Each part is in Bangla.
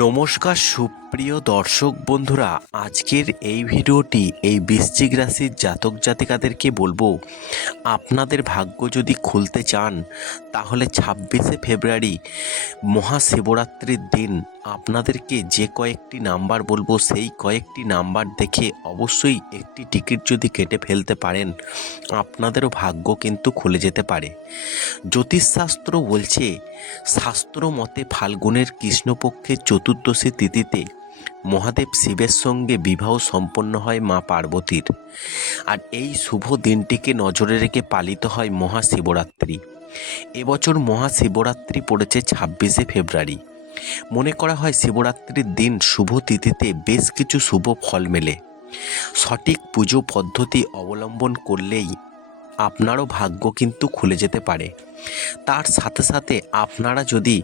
নমস্কার সুপ্রিয় দর্শক বন্ধুরা, আজকের এই ভিডিওটি এই বৃশ্চিক রাশির জাতক জাতিকাদেরকে বলব, আপনাদের ভাগ্য যদি খুলতে চান, তাহলে ছাব্বিশে ফেব্রুয়ারি মহাশিবরাত্রির দিন, আপনাদেরকে যে কয়েকটি নাম্বার বলব, সেই কয়েকটি নাম্বার দেখে অবশ্যই একটি টিকিট যদি কেটে ফেলতে পারেন, আপনাদেরও ভাগ্য কিন্তু খুলে যেতে পারে। জ্যোতিষশাস্ত্র বলছে, শাস্ত্র মতে ফাল্গুনের কৃষ্ণপক্ষের চতুর্দশী তিথিতে মহাদেব শিবের সঙ্গে বিবাহ সম্পন্ন হয় মা পার্বতীর। আর এই শুভ দিনটিকে নজরে রেখে পালিত হয় মহাশিবরাত্রি। এবছর মহাশিবরাত্রি পড়েছে ছাব্বিশে ফেব্রুয়ারি। মনে করা হয় শিবরাত্রির দিন শুভ তিথিতে বেশ কিছু শুভ ফল মেলে। সঠিক পুজো পদ্ধতি অবলম্বন করলেই আপনারও ভাগ্য কিন্তু খুলে যেতে পারে। তার সাথে সাথে আপনারা যদি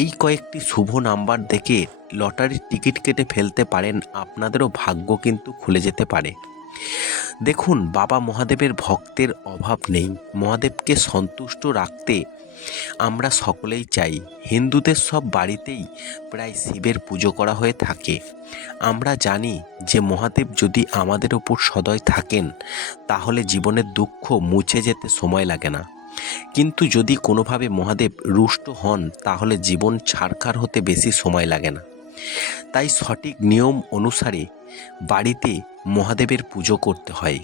এই কয়েকটি শুভ নাম্বার দেখে লটারির টিকিট কেটে ফেলতে পারেন, আপনাদেরও ভাগ্য কিন্তু খুলে যেতে পারে। দেখুন, বাবা মহাদেবের ভক্তের অভাব নেই। মহাদেবকে সন্তুষ্ট রাখতে আমরা সকলেই চাই হিন্দুদের সব বাড়িতেই প্রায় শিবের পুজো করা হয়ে থাকে। আমরা জানি যে মহাদেব যদি আমাদের ওপর সদয় থাকেন, তাহলে জীবনের দুঃখ মুছে যেতে সময় লাগে না। কিন্তু যদি কোনোভাবে মহাদেব রুষ্ট হন, তাহলে জীবন ছাড়খার হতে বেশি সময় লাগে না। তাই সঠিক নিয়ম অনুসারে বাড়িতে মহাদেবের পুজো করতে হয়।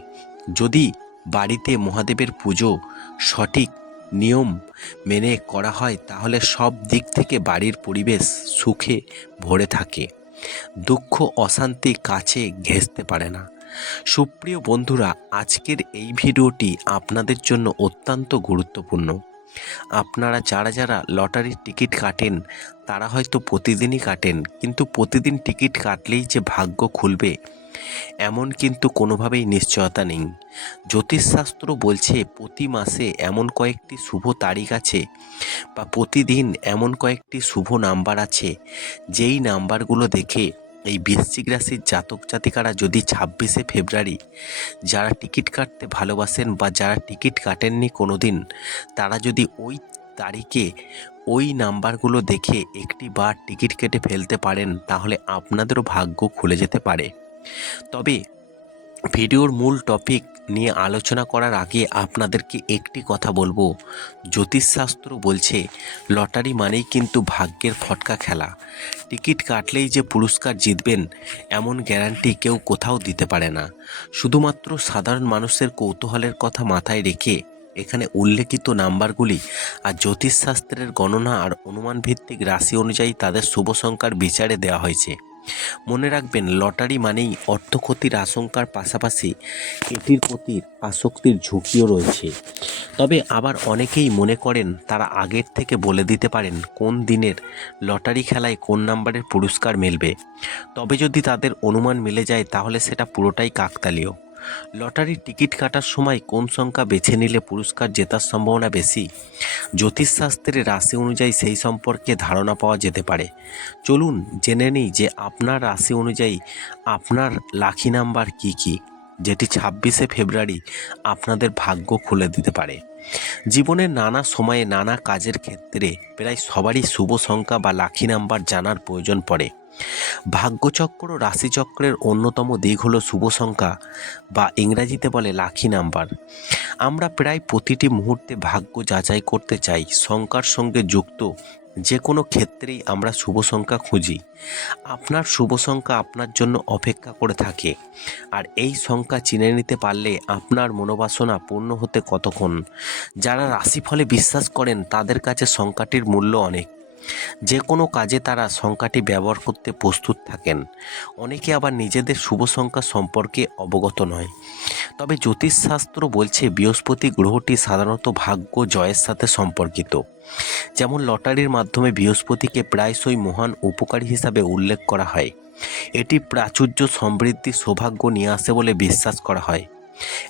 যদি বাড়িতে মহাদেবের পুজো সঠিক নিয়ম মেনে করা হয়, তাহলে সব দিক থেকে বাড়ির পরিবেশ সুখে ভরে থাকে। দুঃখ, অশান্তি কাছে ঘেঁষতে পারে না। সুপ্রিয় বন্ধুরা, আজকের এই ভিডিওটি আপনাদের জন্য অত্যন্ত গুরুত্বপূর্ণ। আপনারা যারা যারা লটারির টিকিট কাটেন, তারা হয়তো প্রতিদিনই কাটেন, কিন্তু প্রতিদিন টিকিট কাটলেই যে ভাগ্য খুলবে এমন কিন্তু কোনোভাবেই নিশ্চয়তা নেই। জ্যোতিষশাস্ত্র বলছে প্রতি মাসে এমন কয়েকটি শুভ তারিখ আছে বা প্রতিদিন এমন কয়েকটি শুভ নাম্বার আছে। যেই নাম্বারগুলো দেখে এই বৃশ্চিক রাশির জাতক জাতিকারা যদি ছাব্বিশে ফেব্রুয়ারি যারা টিকিট কাটতে ভালোবাসেন বা যারা টিকিট কাটেননি কোনো দিন তারা যদি ওই তারিখে ওই নাম্বারগুলো দেখে একটি বার টিকিট কেটে ফেলতে পারেন, তাহলে আপনাদেরও ভাগ্য খুলে যেতে পারে। তবে ভিডিওর মূল টপিক নিয়ে আলোচনা করার আগে আপনাদেরকে একটি কথা বলব। জ্যোতিষশাস্ত্র বলছে, লটারি মানেই কিন্তু ভাগ্যের ফটকা খেলা। টিকিট কাটলেই যে পুরস্কার জিতবেন, এমন গ্যারান্টি কেউ কোথাও দিতে পারে না। শুধুমাত্র সাধারণ মানুষের কৌতূহলের কথা মাথায় রেখে এখানে উল্লেখিত নাম্বারগুলি আর জ্যোতিষশাস্ত্রের গণনা আর অনুমান ভিত্তিক রাশি অনুযায়ী তাদের শুভ সংখ্যার বিচারে দেওয়া হয়েছে। মনে রাখবেন, লটারি মানেই অর্থ ক্ষতির আশঙ্কার পাশাপাশি এটির প্রতি আসক্তির ঝুঁকিও রয়েছে। তবে আবার অনেকেই মনে করেন, তারা আগের থেকে বলে দিতে পারেন কোন দিনের লটারি খেলায় কোন নাম্বারের পুরস্কার মিলবে। তবে যদি তাদের অনুমান মিলে যায়, তাহলে সেটা পুরোটাই কাকতালীয়। লটারির টিকিট কাটার সময় কোন সংখ্যা বেছে নিলে পুরস্কার জেতার সম্ভাবনা বেশি। জ্যোতিষশাস্ত্রের রাশি অনুযায়ী সেই সম্পর্কে ধারণা পাওয়া যেতে পারে। চলুন জেনে নিই যে আপনার রাশি অনুযায়ী আপনার লাখি নাম্বার কি কি, যেটি ছাব্বিশে ফেব্রুয়ারি আপনাদের ভাগ্য খুলে দিতে পারে। জীবনের নানা সময়ে নানা কাজের ক্ষেত্রে প্রায় সবারই শুভ সংখ্যা বা লাখি নাম্বার জানার প্রয়োজন পড়ে। ভাগ্যচক্র রাশিচক্রের অন্যতম দিক হলো শুভ সংখ্যা বা ইংরাজিতে বলে লাখি নাম্বার আমরা প্রায় প্রতিটি মুহূর্তে ভাগ্য যাচাই করতে চাই, সংখ্যার সঙ্গে যুক্ত যে কোনো ক্ষেত্রেই আমরা শুভ সংখ্যা খুঁজি। আপনার শুভ সংখ্যা আপনার জন্য অপেক্ষা করে থাকে। আর এই সংখ্যা চিনে নিতে পারলে আপনার মনোবাসনা পূর্ণ হতে কতক্ষণ? যারা রাশিফলে বিশ্বাস করেন, তাদের কাছে সংখ্যাটির মূল্য অনেক। যে কোনো কাজে তারা সংখ্যাটি ব্যবহার করতে প্রস্তুত থাকেন। অনেকে আবার নিজেদের শুভ সংখ্যা সম্পর্কে অবগত নয়। তবে জ্যোতিষশাস্ত্র বলছে বৃহস্পতি গ্রহটি সাধারণত ভাগ্য জয়ের সাথে সম্পর্কিত। যেমন লটারির মাধ্যমে বৃহস্পতিকে প্রায়শই মহান উপকারী হিসাবে উল্লেখ করা হয়। এটি প্রাচুর্য সমৃদ্ধি সৌভাগ্য নিয়ে আসে বলে বিশ্বাস করা হয়।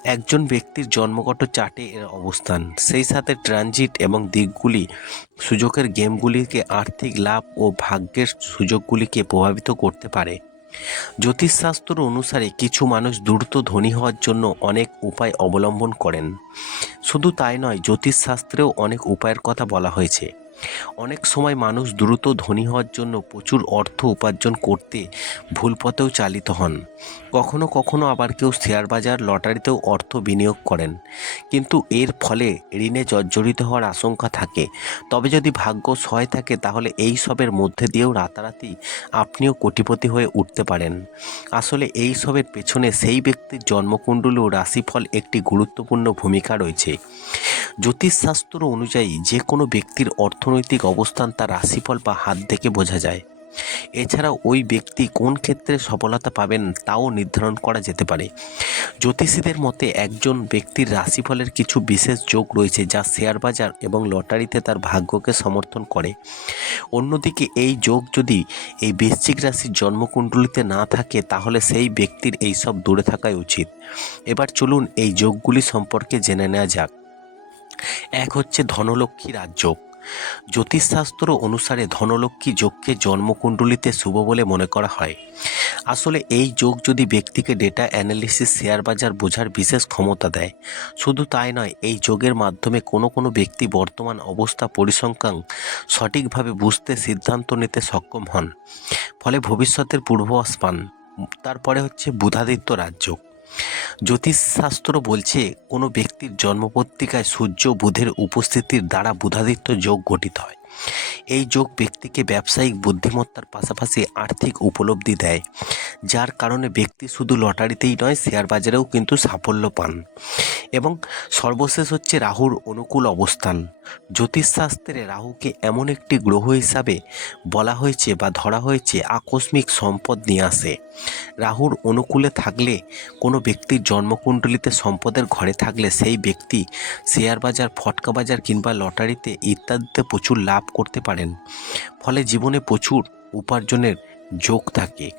একজন ব্যক্তির জন্মগত চার্টে এর অবস্থান। সেই সাথে ট্রানজিট এবং দিকগুলি, সুযোগের গেমগুলিকে আর্থিক লাভ ও ভাগ্যের সুযোগগুলিকে প্রভাবিত করতে পারে। জ্যোতিষশাস্ত্র অনুসারে কিছু মানুষ দ্রুত ধনী হওয়ার জন্য অনেক উপায় অবলম্বন করেন। শুধু তাই নয়, জ্যোতিষশাস্ত্রেও অনেক উপায়ের কথা বলা হয়েছে। অনেক সময় মানুষ দ্রুত ধনী হওয়ার জন্য প্রচুর অর্থ উপার্জন করতে ভুল পথেও চালিত হন। কখনো কখনো আবার কেউ শেয়ার বাজার, লটারিতেও অর্থ বিনিয়োগ করেন। কিন্তু এর ফলে ঋণে জর্জরিত হওয়ার আশঙ্কা থাকে। তবে যদি ভাগ্য সহায় থাকে, তাহলে এই সবের মধ্যে দিয়েও রাতারাতি আপনিও কোটিপতি হয়ে উঠতে পারেন। আসলে এই সবের পেছনে সেই ব্যক্তির জন্মকুণ্ডলী ও রাশিফল একটি গুরুত্বপূর্ণ ভূমিকা রয়েছে। জ্যোতিষশাস্ত্র অনুযায়ী যে কোনো ব্যক্তির অর্থনৈতিক অবস্থান তার রাশিফল বা হাত দেখে বোঝা যায়। এছাড়াও ওই ব্যক্তি কোন ক্ষেত্রে সফলতা পাবেন তাও নির্ধারণ করা যেতে পারে। জ্যোতিষীদের মতে একজন ব্যক্তির রাশিফলের কিছু বিশেষ যোগ রয়েছে যা শেয়ার বাজার এবং লটারিতে তার ভাগ্যকে সমর্থন করে। অন্যদিকে এই যোগ যদি এই বৃশ্চিক রাশির জন্মকুণ্ডলিতে না থাকে তাহলে সেই ব্যক্তির এইসব দূরে থাকাই উচিত। এবার চলুন এই যোগগুলি সম্পর্কে জেনে নেওয়া যাক। এক হচ্ছে ধনলক্ষ্মী রাজযোগ জ্যোতিষশাস্ত্র অনুসারে ধনলক্ষ্মী যোগকে জন্মকুণ্ডলিতে শুভ বলে মনে করা হয়। আসলে এই যোগ যদি ব্যক্তিকে ডেটা অ্যানালিসিস শেয়ার বাজার বোঝার বিশেষ ক্ষমতা দেয়, শুধু তাই নয়, এই যোগের মাধ্যমে কোনো কোনো ব্যক্তি বর্তমান অবস্থা পরিসংখ্যান সঠিকভাবে বুঝতে সিদ্ধান্ত নিতে সক্ষম হন। ফলে ভবিষ্যতের পূর্বাভাস পান। তারপরে হচ্ছে বুধাদিত্য রাজযোগ। জ্যোতিষশাস্ত্র বলছে, কোনো ব্যক্তির জন্মপত্রিকায় সূর্য বুধের উপস্থিতির দ্বারা বুধাদিত্য যোগ গঠিত হয়। এই যোগ ব্যক্তিকে ব্যবসায়িক বুদ্ধিমত্তার পাশাপাশি আর্থিক উপলব্ধি দেয়, যার কারণে ব্যক্তি শুধু লটারিতেই নয়, শেয়ার বাজারেও কিন্তু সাফল্য পান। এবং সর্বশেষ হচ্ছে রাহুর অনুকূল অবস্থান। জ্যোতিষশাস্ত্রে রাহুকে এমন একটি গ্রহ হিসাবে বলা হয়েছে বা ধরা হয়েছে, আকস্মিক সম্পদ নিয়ে আসে। রাহুর অনুকূলে থাকলে, কোনো ব্যক্তির জন্মকুণ্ডলিতে সম্পদের ঘরে থাকলে সেই ব্যক্তি শেয়ার বাজার, ফটকা বাজার কিংবা লটারিতে ইত্যাদিতে প্রচুর লাভ করতে পারেন। ফলে জীবনে প্রচুর উপার্জনের যোগ থাকে।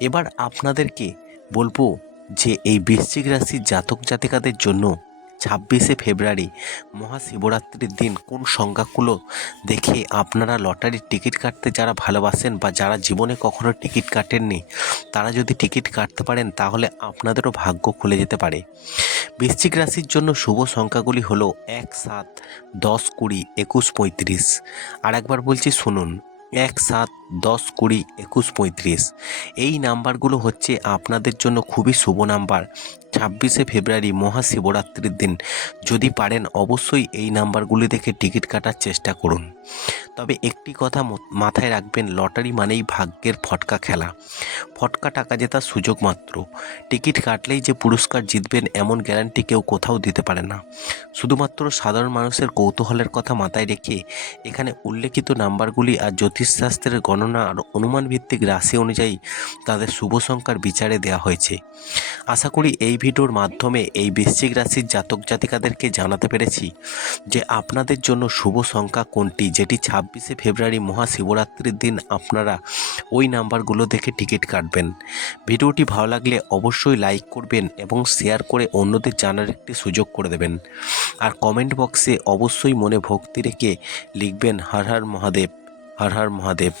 এবার আপনাদেরকে বলব যে, এই বৃশ্চিক রাশির জাতক জাতিকাদের জন্য ছাব্বিশে ফেব্রুয়ারি মহাশিবরাত্রির দিন কোন সংখ্যাগুলো দেখে আপনারা লটারির টিকিট কাটতে যারা ভালোবাসেন বা যারা জীবনে কখনো টিকিট কাটেননি, তারা যদি টিকিট কাটতে পারেন তাহলে আপনাদেরও ভাগ্য খুলে যেতে পারে। বৃশ্চিক রাশির জন্য শুভ সংখ্যাগুলি হলো এক, সাত, দশ, কুড়ি, একুশ, পঁয়ত্রিশ। আর একবার বলছি শুনুন এক সাত দশ কুড়ি একুশ পঁয়ত্রিশ। এই নাম্বারগুলো হচ্ছে আপনাদের জন্য খুবই শুভ নাম্বার। ছাব্বিশে ফেব্রুয়ারি মহাশিবরাত্রির দিন। যদি পারেন অবশ্যই এই নাম্বারগুলি দেখে টিকিট কাটার চেষ্টা করুন। তবে একটি কথা মাথায় রাখবেন, লটারি মানেই ভাগ্যের ফটকা খেলা। ফটকা টাকা জেতার সুযোগ মাত্র। টিকিট কাটলেই যে পুরস্কার জিতবেন এমন গ্যারান্টি কেউ কোথাও দিতে পারে না। শুধুমাত্র সাধারণ মানুষের কৌতূহলের কথা মাথায় রেখে এখানে উল্লেখিত নাম্বারগুলি আর জ্যোতিষশাস্ত্রের গণনা আর অনুমান ভিত্তিক রাশি অনুযায়ী তাদের শুভ সংখ্যার বিচারে দেওয়া হয়েছে। আশা করি এই ভিডিওর মাধ্যমে এই বৃশ্চিক রাশির জাতক জাতিকাদেরকে জানাতে পেরেছি যে আপনাদের জন্য শুভ সংখ্যা কোনটি, যেটি ছাব্বিশে ফেব্রুয়ারি মহাশিবরাত্রির দিন আপনারা ওই নাম্বারগুলো দেখে টিকিট কাটবেন। ভিডিওটি ভালো লাগলে অবশ্যই লাইক করবেন এবং শেয়ার করে অন্যদের জানার একটি সুযোগ করে দেবেন। আর কমেন্ট বক্সে অবশ্যই মনে ভক্তি রেখে লিখবেন, হর হর মহাদেব। হর হর মহাদেব।